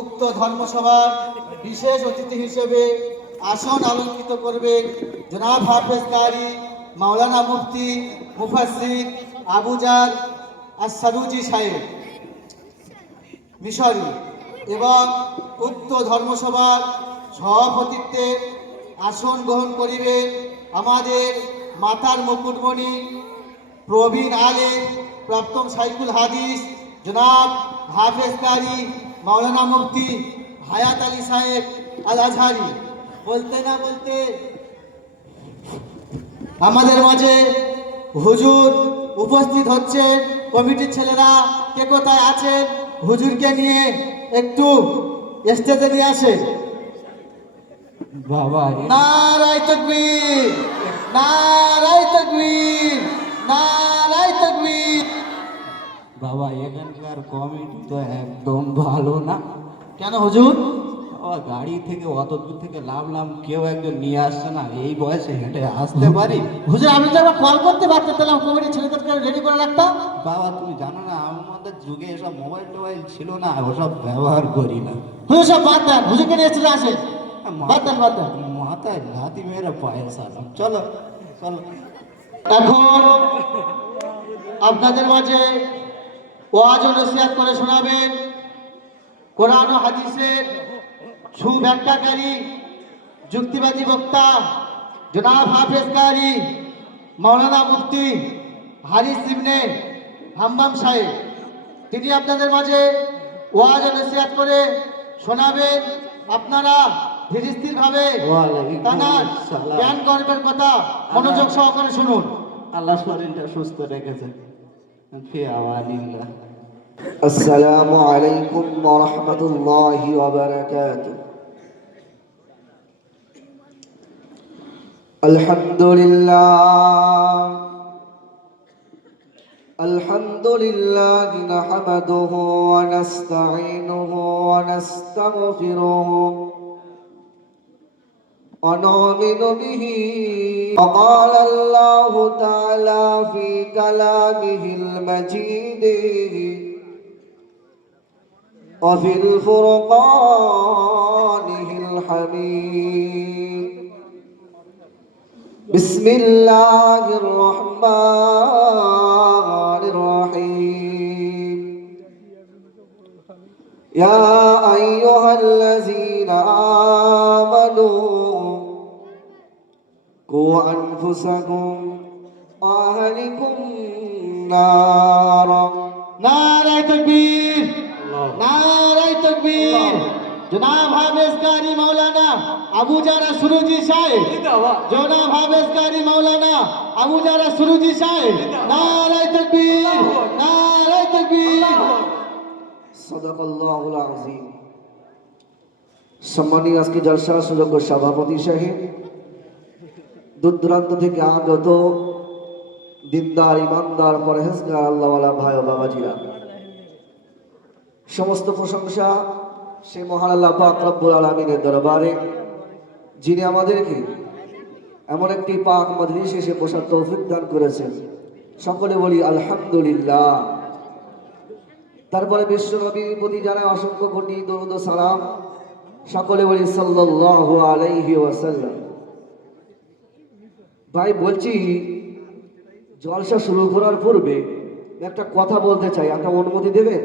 উক্ত ধর্মসভার বিশেষ অতিথি হিসেবে আসন অলঙ্কৃত করবেন জনাব হাফেজ কারি মাওলানা মুফতি মুফাসসির আবুজার আস-সারুজি সাহেব মিশরি এবং উক্ত ধর্মসভার সভাপতিত্বে আসন গ্রহণ করিবেন আমাদের মাতার মুকুটমণি প্রবীণ আলেম প্রাক্তন শাইখুল হাদিস জনাব হাফেজ কারি মাওলানা মুফতি হায়াত আলী সাহেব আল আজহারি। বলতে না বলতে আমাদের মাঝে হুজুর উপস্থিত হচ্ছেন। কমিটির ছেলেরা কে কোথায় আছেন হুজুরকে নিয়ে একটু স্টেজে নিয়ে আসে। বাবা নারায়ে তাকবীর, নারায়ে তাকবীর, নারায়ে তাকবীর। বাবা এখানকার কমিটি তো একদম ভালো না। কেন হুজুর? বাবা গাড়ি থেকে অত দূর থেকে নামলাম, কেউ একজন নিয়ে আসছে না, এই বয়সে হেঁটে আসতে পারি? হুজুর আমি তো একবার কল করতে পারতাম, তাহলে কমিটির ছেলেদেরকে রেডি করে রাখতাম। বাবা তুমি জানো না আমাদের যুগে এসব মোবাইল টোবাইল ছিল না, ওসব ব্যবহার করি না। হুজুর সব বাদ দেন, হুজুরকে নিয়ে চলে আসেন। বাদ দেন, বাদ দেন। মাথায় লাথি মেরে পায়ে সালাম। চলো চলো। এখন আপনাদের মাঝে ওয়াজ ও নসিহত করে শোনাবেন কোরআন ও হাদিসের সুব্যাখ্যাকারী যুক্তিবাদী বক্তা জনাব হাফেজ কারি মাওলানা মুফতি হারিস ইবনে হাম্মাম সাহেব। তিনি আপনাদের মাঝে ওয়াজ ও নসিহত করে শোনাবেন। আপনারা ধীরস্থিরভাবে তানার জ্ঞান গর্বের কথা মনোযোগ সহকারে শুনুন। আল্লাহ শরীরটা সুস্থ রেখেছে। ফি আমানিল্লাহ। আসসালামু আলাইকুম ওয়া রাহমাতুল্লাহি ওয়া বারাকাতুহু। আলহামদুলিল্লাহ আলহামদুলিল্লাহ নাহমাদুহু ওয়া নাস্তাঈনুহু ওয়া নাস্তাগফিরুহু ওয়া নু'মিনু বিহি। وقال الله تعالى في كلامه المجيد وفي الفرقانه الحميد. بسم الله الرحمن الرحيم. يا أيها الذين آمنوا قوا أنفسكم وأهلكم نارا. নারায়ে তাকবীর, নারায়ে তাকবীর। জনাব হাফেজ কারি মাওলানা আবুজার আস-সুরুজি সাহেব, জনাব হাফেজ কারি মাওলানা আবুজার আস-সুরুজি সাহেব। নারায়ে তাকবীর, নারায়ে তাকবীর। সাদাকাল্লাহুল আযীম। সম্মানীয় আজকে জলসার সুযোগ্য সভাপতি সাহেব, দূর দূরান্ত থেকে আগত দিনদার ইমানদার পরহেজগার আল্লাহওয়ালা ভাই ও বাবাজিরা, সমস্ত প্রশংসা সে মহান আল্লাহ পাক রব্বুল আলামিনের দরবারে, যিনি আমাদেরকে এমন একটি পাক মজলিসে এসে বসার তৌফিক দান করেছেন। সকলে বলি আলহামদুলিল্লাহ। তারপরে বিশ্ব নবীর প্রতি জানায় অসংখ্য কোটি দরুদ ও সালাম। সকলে বলি সাল্লাল্লাহু আলাইহি ওয়াসাল্লাম। ভাই বলছি, জলসা শুরু করার পূর্বে একটা কথা বলতে চাই, একটা অনুমতি দেবে?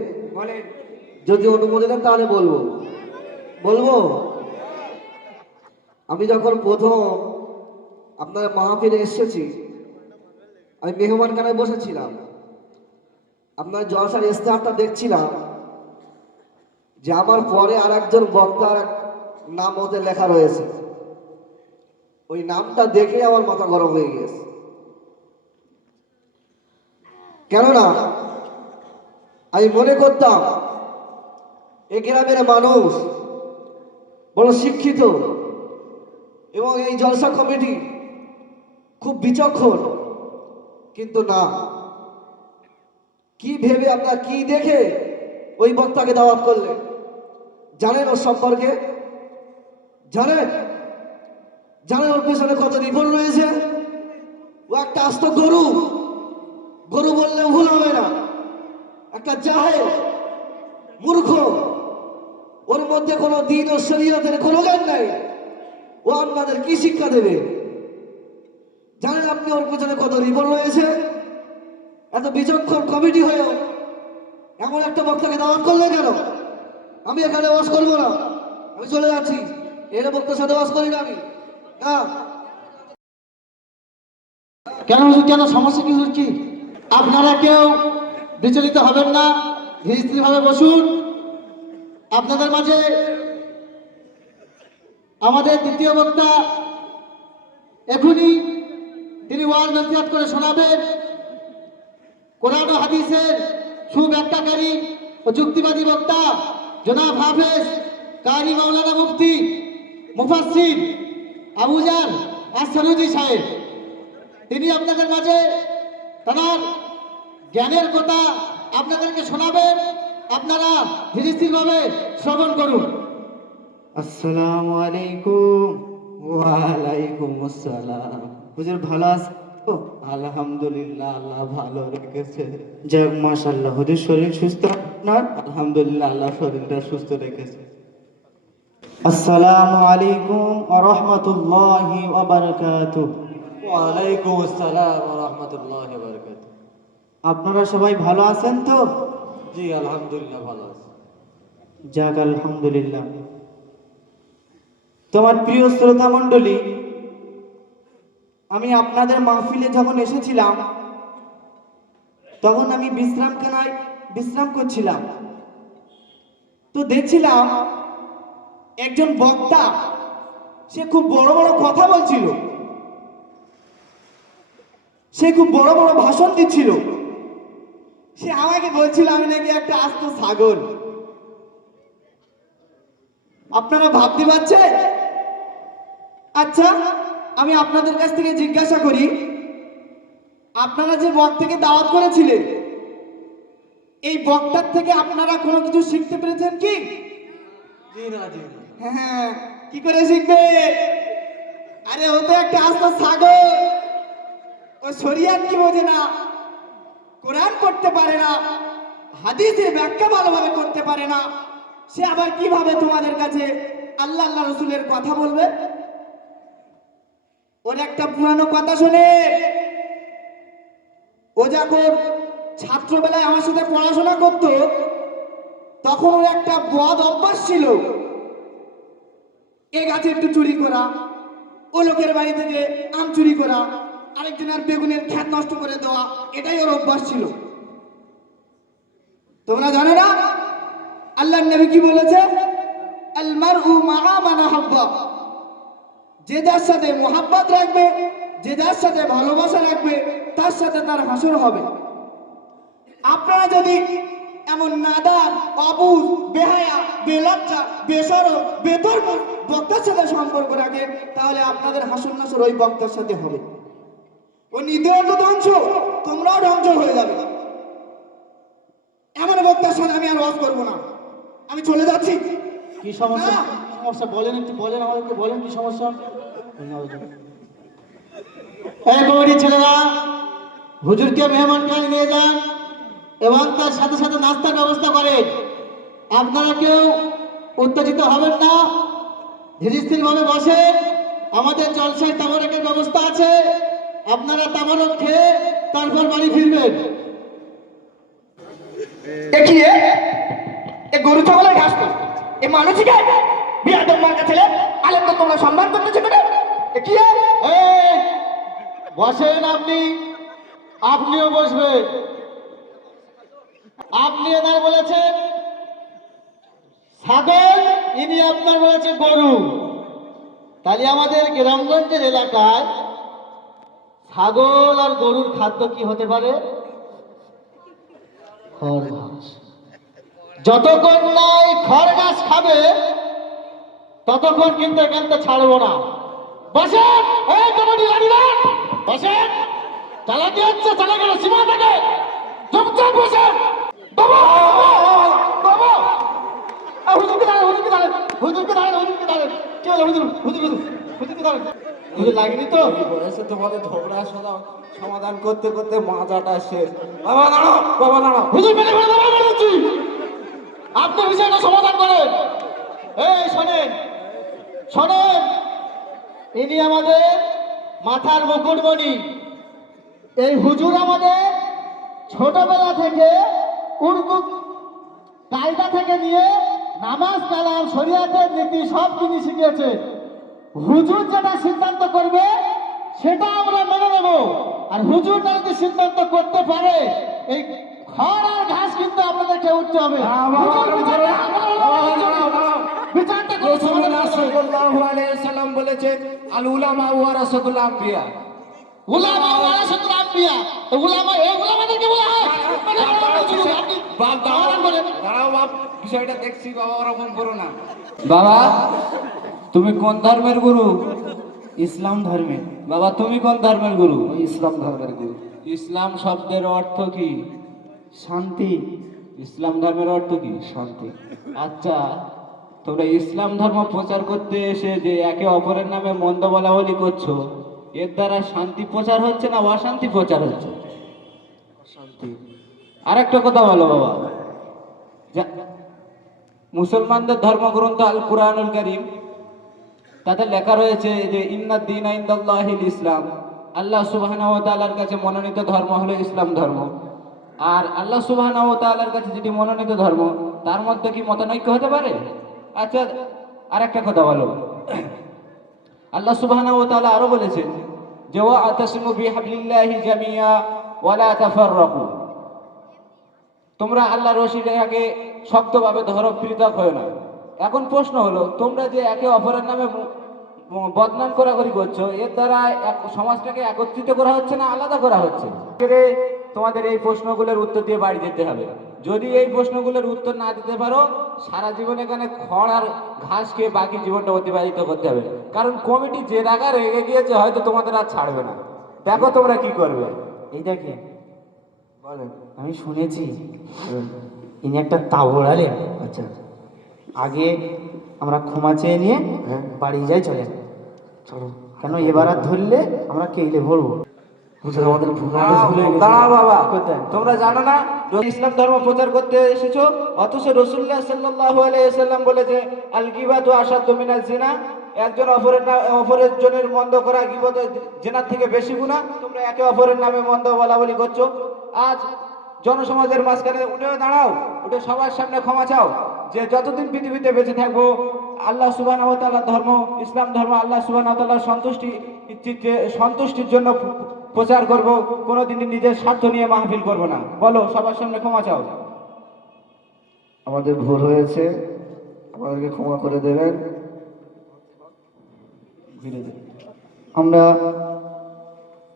যদি অনুমতি দেন তাহলে বলবো। বলবো আমি যখন প্রথম আপনার মাহফিলে এসেছি, আমি মেহমানখানায় বসেছিলাম, আপনার জলসার ইস্তেহারটা দেখছিলাম যে আমার পরে আর একজন বক্তার নাম ওদের লেখা রয়েছে। ওই নামটা দেখে আমার মাথা গরম হয়ে গেছে। কেননা আমি মনে করতাম এই গ্রামের মানুষ বড় শিক্ষিত এবং এই জলসা কমিটি খুব বিচক্ষণ, কিন্তু না। কি ভেবে আপনার কি দেখে ওই বক্তাকে দাওয়াত করলেন? জানেন ওর সম্পর্কে? জানেন জানেন ওর পেছনে কত রিপোর্ট রয়েছে? ও একটা আস্ত গরু, গরু বললে ভুল হবে না, একটা জাহেল, মূর্খ, ওর মধ্যে কোনো দিন ও শরীয়তের কোনো জ্ঞান নাই। ও আপনাদের কি শিক্ষা দেবে? জানেন আপনি ওর পেছনে কত রিপোর্ট রয়েছে? এত বিচক্ষণ কমিটি হয়েও এমন একটা বক্তাকে দাওয়াত করলে কেন? আমি এখানে ওয়াজ করবো না, আমি চলে যাচ্ছি। এর বক্তার সাথে ওয়াজ করি না আমি, না। কেন হুজুর, কেন সমস্যা কি হুজুর, কি? আপনারা কেউ বিচলিত হবেন না, ধীরে স্থির ভাবে বসুন। আপনাদের মাঝে আমাদের দ্বিতীয় বক্তা এখনই তিনি ওয়াজ নসিহত করে শোনাবেন। কোরআন ও হাদিসের সুব্যাখ্যাকারী ও যুক্তিবাদী বক্তা জনাব হাফেজ কারি মাওলানা মুফতি মুফাসসির আবুজার আসসালুজি সাহেব, তিনি আপনাদের মাঝে তার জ্ঞানের কথা আপনাদেরকে শোনাবেন। আপনারা ধীরে স্থিরভাবে শ্রবণ করুন। আসসালামু আলাইকুম। ওয়ালাইকুম আসসালাম। হুজুর ভালো আছেন তো? আলহামদুলিল্লাহ, আল্লাহ ভালো রেখেছে। যাক মাশাআল্লাহ। হুজুর শরীর সুস্থ আপনার? আলহামদুলিল্লাহ, আল্লাহ শরীরটা সুস্থ রেখেছে। আসসালামু আলাইকুম ওয়া রাহমাতুল্লাহি ওয়া বারাকাতুহু। ওয়ালাইকুম আসসালাম ওয়া রাহমাতুল্লাহি ওয়া বারাকাতুহু। আপনারা সবাই ভালো আছেন তো? জি আলহামদুলিল্লাহ, ভালো আছি। যাক আলহামদুলিল্লাহ। তোমার প্রিয় শ্রোতা মণ্ডলী, আমি আপনাদের মাহফিলে যখন এসেছিলাম তখন আমি বিশ্রামখানায় বিশ্রাম করছিলাম। তো দেখছিলাম একজন বক্তা, সে খুব বড় বড় কথা বলছিল, সে খুব বড় বড় ভাষণ দিচ্ছিল। সে আমাকে বলছিল আমি নাকি একটা আস্ত ছাগল। আপনারা ভাবতে পারছেন? আচ্ছা, আমি আপনাদের কাছ থেকে জিজ্ঞাসা করি, আপনারা যে বক্তাকে দাওয়াত করেছিলেন, এই বক্তার থেকে আপনারা কোনো কিছু শিখতে পেরেছেন কি? জি না, জি না। হ্যাঁ, কি করে শিখবে? আরে ও তো একটা আস্ত ছাগল। ও শরিয়াত কি বোঝে না, কোরআন পড়তে পারে না, হাদিসের ব্যাখ্যা ভালোভাবে করতে পারে না। সে আবার কিভাবে তোমাদের কাছে আল্লাহ আল্লাহ রসুলের কথা বলবে? ওর একটা পুরানো কথা শুনে, ও যখন ছাত্রবেলায় আমার সাথে পড়াশোনা করত তখন ওর একটা বদ অভ্যাস ছিল, এ গাছে একটু চুরি করা, ও লোকের বাড়ি থেকে আম চুরি করা, আরেকজনের বেগুনের খ্যাত নষ্ট করে দেওয়া, এটাই ওর অভ্যাস ছিল। তোমরা জানো না আল্লাহর নবী কি বলেছে? আল মারউ মাআ মান আহাব্বা। যে যার সাথে মোহাব্বত রাখবে, যে যার সাথে ভালোবাসা রাখবে, তার সাথে তার হাসর হবে। আপনারা যদি এমন নাদান, অবুঝ, বেহায়া, বেলজ্জা, বেশরম, বেধর্ম বক্তার সাথে সম্পর্ক রাখেন, তাহলে আপনাদের হাসর নাসর ওই বক্তার সাথে হবে। ও নিজেও তো ধ্বংস, তোমরাও ধ্বংস হয়ে যাবে। এমন বক্তার সাথে আমি আর ওয়াজ করবো না, আমি চলে যাচ্ছি। কি সমস্যা? না। সমস্যা বলেন, একটু বলেন, আমাদেরকে বলেন কি সমস্যা। এই কমিটির ছেলেরা হুজুরকে মেহমানখানায় নিয়ে যান এবং তার সাথে সাথে নাস্তার ব্যবস্থা করেন। আপনারা কেউ উত্তেজিত হবেন না, ধীরে স্থির ভাবে বসেন। আমাদের জলসায় তামারকের ব্যবস্থা আছে, আপনারা তামারক খেয়ে তারপর বাড়ি ফিরবেন। দেখিয়ে এ গরু ছাগলের ঘাস তো এ মানুষকে বিয়াদব মার্কা ছেলে আলেমকে তোমরা সম্মান করতেছো কেন? এ কি এই, বসেন আপনি, আপনিও বসবেন। আপনি এনার বলেছেন ছাগল, ইনি আপনার বলেছে গরু। তাহলে আমাদের গ্রামগঞ্জের এলাকায় ছাগল আর গরুর খাদ্য কি হতে পারে? খড় ঘাস। যতক্ষণ না এই খড় ঘাস খাবে ততক্ষণ কিন্তু এখান থেকে ছাড়বো না। বসেন, এই কমিটি গাড়িরা বসেন। চালাকি হচ্ছে, চালাকি সীমা থাকে, চুপচাপ বসেন। বাবা বাবা, হুজুরকে দাঁড়ান, হুজুরকে দাঁড়ান, হুজুরকে দাঁড়ান, হুজুরকে দাঁড়ান। কি হলো হুজুর? হুজুর হুজুর হুজুরকে দাঁড়ান। হুজুর লাগেনি তো? বয়সে তোমাদের ঝগড়া সমাধান করতে করতে মাজাটা শেষ। বাবা দাঁড়াও, বাবা দাঁড়াও। হুজুর মেরে ফেলে দেবো বলছি, আপনি বিষয়টা সমাধান করেন। শোনেন, ইনি আমাদের মাথার মুকুটমণি। এই হুজুর আমাদের ছোটবেলা থেকে উর্দু কায়দা থেকে নিয়ে নামাজ কালাম শরিয়াতের নীতি সব তিনি শিখিয়েছে। হুজুর যেটা সিদ্ধান্ত করবে সেটা আমরা মেনে নেব। আর হুজুর যদি সিদ্ধান্ত করতে পারে এই খড় আর ঘাস কিন্তু আপনাদেরকে উঠতে হবে। হুজুর বিচারটা করে সমাধান করতে হবে। সাল্লাল্লাহু আলাইহি ওয়াসাল্লাম বলেছেন আল উলামা ওয়ারাসাতুল আম্বিয়া। উলামা ওয়ারাসাতুল আম্বিয়া, তো উলামা এই উলামাদেরকে বলা হয় আপনি বাপ সমাধান করেন। দাঁড়াও বাপ, বিষয়টা দেখছি বাবা, ওরকম করো না। বাবা তুমি কোন ধর্মের গুরু? ইসলাম ধর্মে। বাবা তুমি কোন ধর্মের গুরু? ইসলাম ধর্মের গুরু। ইসলাম শব্দের অর্থ কি? শান্তি। ইসলাম ধর্মের অর্থ কি? শান্তি। আচ্ছা, তোমরা ইসলাম ধর্ম প্রচার করতে এসে যে একে অপরের নামে মন্দ বলা বলি করছো, এর দ্বারা শান্তি প্রচার হচ্ছে না অশান্তি প্রচার হচ্ছে? শান্তি। আর একটা কথা বলো বাবা, মুসলমানদের ধর্মগ্রন্থ আল কুরআনুল কারীম, তাতে লেখা রয়েছে যে ইন্নাদ দীনা ইনদাল্লাহিল ইসলাম, আল্লাহ সুবহানাহু ওয়া তাআলার কাছে মনোনীত ধর্ম হলো ইসলাম ধর্ম। আর আল্লাহ সুবহানাহু ওয়া তাআলার কাছে যেটি মনোনীত ধর্ম, তার মধ্যে কি মতানৈক্য হতে পারে? আচ্ছা, আর একটা কথা বলো, আল্লাহ সুবহানাহু ওয়া তাআলা আরো বলেছেন যে ওয়া আতাসিমু বিহাবলিল্লাহি জামিয়া ওয়া লা তাফাররাকু, তোমরা আল্লাহর রশিটাকে শক্তভাবে ধরো, পৃথক হয়ো না। এখন প্রশ্ন হলো, তোমরা যে একে অপরের নামে বদনাম করাকরি করছো, এর দ্বারা সমাজটাকে একত্রিত করা হচ্ছে না আলাদা করা হচ্ছে? তোমাদের এই প্রশ্নগুলোর উত্তর দিয়ে বাড়ি যেতে হবে। যদি এই প্রশ্নগুলোর উত্তর না দিতে পারো, সারা জীবন এখানে খড় আর ঘাস খেয়ে বাকি জীবনটা অতিবাহিত করতে হবে। কারণ কমিটি যে জায়গা রেগে গিয়েছে, হয়তো তোমাদের আর ছাড়বে না। দেখো তোমরা কি করবে। এই দেখে বলেন। আমি শুনেছি ইনি একটা তাবড় আলেম। আচ্ছা। আগে আমরা ক্ষমা চেয়ে নিয়ে বাড়ি যাই, চলেন। চলো। কেন এবার আর ধরলে আমরা কেইলে ভরবো। হুজুর আমাদের ভুল হয়ে গেছে। দাঁড়াও বাবা, কোথায়? তোমরা জানো না ইসলাম ধর্ম প্রচার করতে এসেছো, অথচ রাসূলুল্লাহ সাল্লাল্লাহু আলাইহি ওয়াসাল্লাম বলেছে আল গীবাতু আশাদ্দু মিনাজ জিনা, একজন অপরের জনের মন্দ করা গীবত জিনার থেকে বেশি গুনাহ। তোমরা একে অপরের নামে মন্দ বলা বলি করছো। আজ জনসমাজের মাঝখানে উঠে দাঁড়াও, উঠে সবার সামনে ক্ষমা চাও যে যতদিন পৃথিবীতে বেঁচে থাকবো আল্লাহ সুবহানাহু ওয়া তাআলার ধর্ম, ইসলাম ধর্ম আল্লাহ সুবহানাহু ওয়া তাআলার সন্তুষ্টির জন্য প্রচার করব, কোনোদিনই নিজের স্বার্থ নিয়ে মাহফিল করব না। বলো, সবার সামনে ক্ষমা চাও। আমাদের ভুল হয়েছে, আমাদেরকে ক্ষমা করে দেবেন। আমরা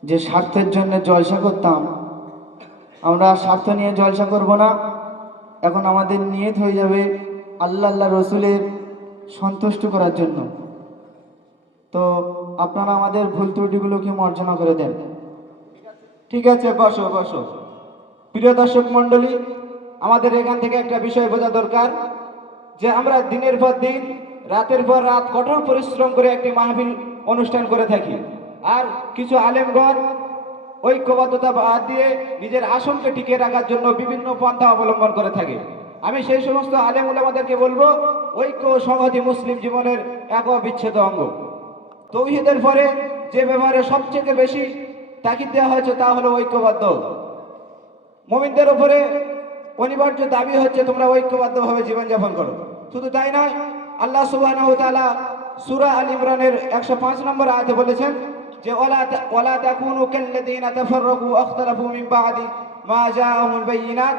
যে স্বার্থের জন্য জলসা করতাম, আমরা স্বার্থ নিয়ে জলসা করব না। এখন আমাদের নিয়ত হয়ে যাবে আল্লাহ রসুলের সন্তুষ্ট করার জন্য। তো আপনারা আমাদের ভুল ত্রুটিগুলোকে মার্জনা করে দেন। ঠিক আছে, বসো বসো। প্রিয় দর্শক মণ্ডলী, আমাদের এখান থেকে একটা বিষয় বোঝা দরকার যে আমরা দিনের পর দিন, রাতের পর রাত কঠোর পরিশ্রম করে একটি মাহফিল অনুষ্ঠান করে থাকি। আর কিছু আলেমগণ ঐক্যবদ্ধতা বাদ দিয়ে নিজের আসনকে টিকিয়ে রাখার জন্য বিভিন্ন পন্থা অবলম্বন করে থাকে। আমি সেই সমস্ত আলেম উলামাদেরকে বলবো, ঐক্য ও সংহতি মুসলিম জীবনের এক অবিচ্ছেদ্য অঙ্গ। তৌহিদের পরে যে ব্যাপারে সবচেয়ে বেশি তাকিদ দেওয়া হয়েছে তা হলো ঐক্যবদ্ধ। মুমিনদের উপরে অনিবার্য দাবি হচ্ছে তোমরা ঐক্যবদ্ধভাবে জীবনযাপন করো। শুধু তাই নয়, আল্লাহ সুবহানাহু ওয়া তাআলা সূরা আল ইমরানের 105 নম্বর আয়াতে বলেছেন যে ওয়ালা তাকুনু কাল্লাযীনা তাফাররাকু ওয়া ইখতালাফু মিন বা'দি মা জাআহুমুল বায়িনাত,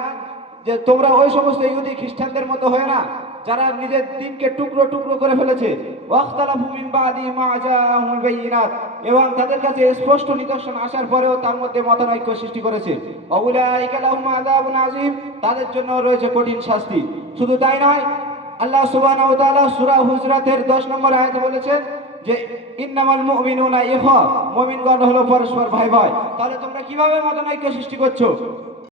যে তোমরা ওই সমস্ত ইহুদি খ্রিস্টানদের মতো হয় না যারা নিজের দিনকে টুকরো টুকরো করে ফেলেছে, ওয়াখতালাফু মিন বাদি মা জাআহুমুল বায়িনাত, এবং তাদের কাছে স্পষ্ট নিদর্শন আসার পরেও তার মধ্যে মতানৈক্য সৃষ্টি করেছে। উলাইকা লাহুম আযাবুন আযীম, তাদের জন্য রয়েছে কঠিন শাস্তি। শুধু তাই নয়, আল্লাহ সুবহানাহু ওয়া তাআলা সূরা হুজরাতের 10 নম্বর আয়াতে বলেছেন যে ইন্নামাল মুমিনুনা ইখওয়া, মুমিনগণ হলো পরস্পর ভাই ভাই। তাহলে তোমরা কিভাবে মতানৈক্য সৃষ্টি করছো?